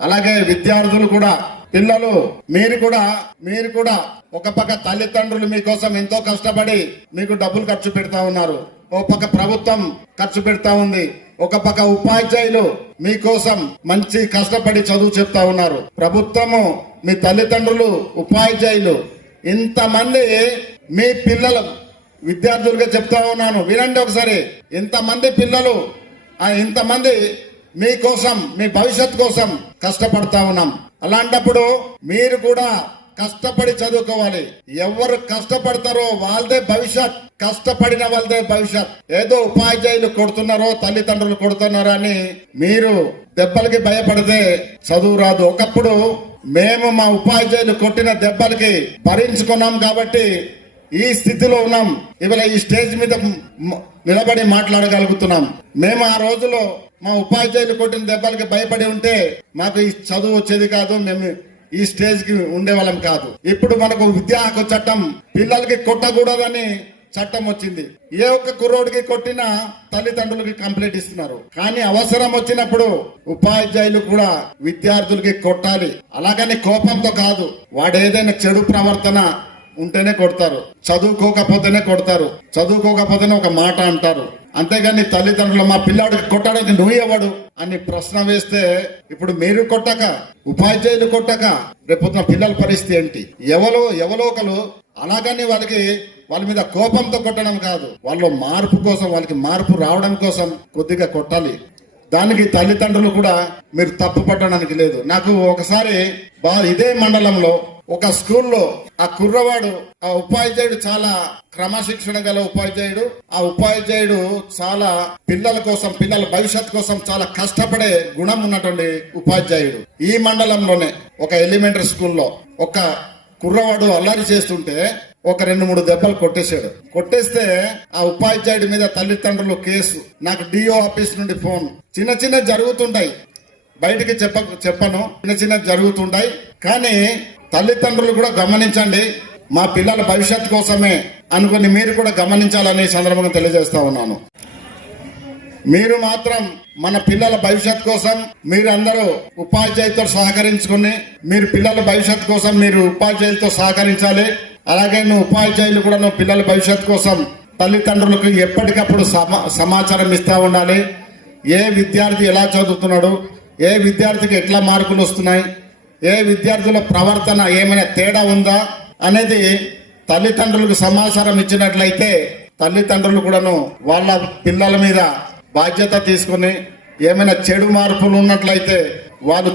అలాగే విద్యార్థులు కూడా పిల్లలు మీరు కూడా మీరు కూడా ఒక పక్క తల్లిదండ్రులు మీకోసం ఎంతో కష్టపడి మీకు డబ్బులు ఖర్చు పెడతా ఉన్నారు. ఓ పక్క ప్రభుత్వం ఖర్చు పెడతా ఉంది. ఒక పక్క ఉపాధ్యాయులు మీకోసం మంచి కష్టపడి చదువు చెప్తా ఉన్నారు. ప్రభుత్వము మీ తల్లిదండ్రులు ఉపాధ్యాయులు ఇంతమంది మీ పిల్లలు విద్యార్థులుగా చెప్తా ఉన్నాను. వినండి ఒకసారి. ఇంతమంది పిల్లలు ఇంతమంది మీకోసం మీ భవిష్యత్ కోసం కష్టపడతా ఉన్నాం. అలాంటప్పుడు మీరు కూడా కష్టపడి చదువుకోవాలి. ఎవరు కష్టపడతారో వాళ్ళదే భవిష్యత్. కష్టపడిన వాళ్ళదే భవిష్యత్. ఏదో ఉపాధ్యాయులు కొడుతున్నారో తల్లిదండ్రులు కొడుతున్నారో అని మీరు దెబ్బలకి భయపడితే చదువు రాదు. ఒకప్పుడు మేము మా ఉపాధ్యాయులు కొట్టిన దెబ్బలకి భరించుకున్నాం కాబట్టి ఈ స్థితిలో ఉన్నాం. ఇవాళ ఈ స్టేజ్ మీద నిలబడి మాట్లాడగలుగుతున్నాం. మేము ఆ రోజులో మా ఉపాధ్యాయులు కొట్టిన దెబ్బలకి భయపడి ఉంటే మాకు ఈ చదువు వచ్చేది కాదు మేము ఈ స్టేజ్కి ఉండేవాళ్ళం కాదు. ఇప్పుడు మనకు విద్యా హక్కు చట్టం పిల్లలకి కొట్టకూడదని చట్టం వచ్చింది. ఏ ఒక్క కుర్రోడికి కొట్టినా తల్లిదండ్రులకి కంప్లైంట్ ఇస్తున్నారు. కానీ అవసరం వచ్చినప్పుడు ఉపాధ్యాయులు కూడా విద్యార్థులకి కొట్టాలి. అలాగని కోపంతో కాదు వాడు ఏదైనా చెడు ప్రవర్తన ఉంటేనే కొడతారు. చదువుకోకపోతేనే కొడతారు. చదువుకోకపోతేనే ఒక మాట అంటారు. అంతేగాని తల్లిదండ్రులు మా పిల్లాడికి కొట్టడానికి నువ్వు ఎవడు? అని ప్రశ్న వేస్తే ఇప్పుడు మీరు కొట్టక ఉపాధ్యాయులు కొట్టక రేపొద్దున పిల్లల పరిస్థితి ఏంటి? ఎవరో ఎవరో ఒకరు అలాగని వాళ్ళకి వాళ్ళ మీద కోపంతో కొట్టడం కాదు. వాళ్ళ మార్పు కోసం వాళ్ళకి మార్పు రావడం కోసం కొద్దిగా కొట్టాలి. దానికి తల్లిదండ్రులు కూడా మీరు తప్పు పట్టడానికి లేదు. నాకు ఒకసారి బా ఇదే మండలంలో ఒక స్కూల్లో ఆ కుర్రవాడు ఆ ఉపాధ్యాయుడు చాలా క్రమశిక్షణ గల ఉపాధ్యాయుడు. ఆ ఉపాధ్యాయుడు చాలా పిల్లల కోసం పిల్లల భవిష్యత్ కోసం చాలా కష్టపడే గుణం ఉన్నటువంటి ఉపాధ్యాయుడు. ఈ మండలంలోనే ఒక ఎలిమెంటరీ స్కూల్లో ఒక కుర్రవాడు అల్లరి చేస్తుంటే ఒక రెండు మూడు దెబ్బలు కొట్టేశాడు. కొట్టేస్తే ఆ ఉపాధ్యాయుడి మీద తల్లిదండ్రులు కేసు నాకు డిఓ ఆఫీస్ నుండి ఫోన్. చిన్న చిన్న జరుగుతుంటాయి. బయటికి చెప్ప చెప్పను. చిన్న చిన్న జరుగుతుంటాయి. కానీ తల్లిదండ్రులు కూడా గమనించండి. మా పిల్లల భవిష్యత్ కోసమే అనుకుని మీరు కూడా గమనించాలని సందర్భంగా తెలియజేస్తా ఉన్నాను. మీరు మాత్రం మన పిల్లల భవిష్యత్ కోసం మీరు అందరూ ఉపాధ్యాయులతో సహకరించుకుని మీరు పిల్లల భవిష్యత్ కోసం మీరు ఉపాధ్యాయులతో సహకరించాలి. అలాగే నువ్వు ఉపాధ్యాయులు కూడా నువ్వు పిల్లల భవిష్యత్ కోసం తల్లిదండ్రులకు ఎప్పటికప్పుడు సమా- సమాచారం ఇస్తూ ఉండాలి. ఏ విద్యార్థి ఎలా చదువుతున్నాడు ఏ విద్యార్థికి ఎట్లా మార్కులు వస్తున్నాయి ఏ విద్యార్థుల ప్రవర్తన ఏమైనా తేడా ఉందా అనేది తల్లిదండ్రులకు సమాచారం ఇచ్చినట్లయితే తల్లిదండ్రులు కూడాను వాళ్ళ పిల్లల మీద బాధ్యత తీసుకుని ఏమైనా చెడు మార్పులు ఉన్నట్లయితే వాళ్ళు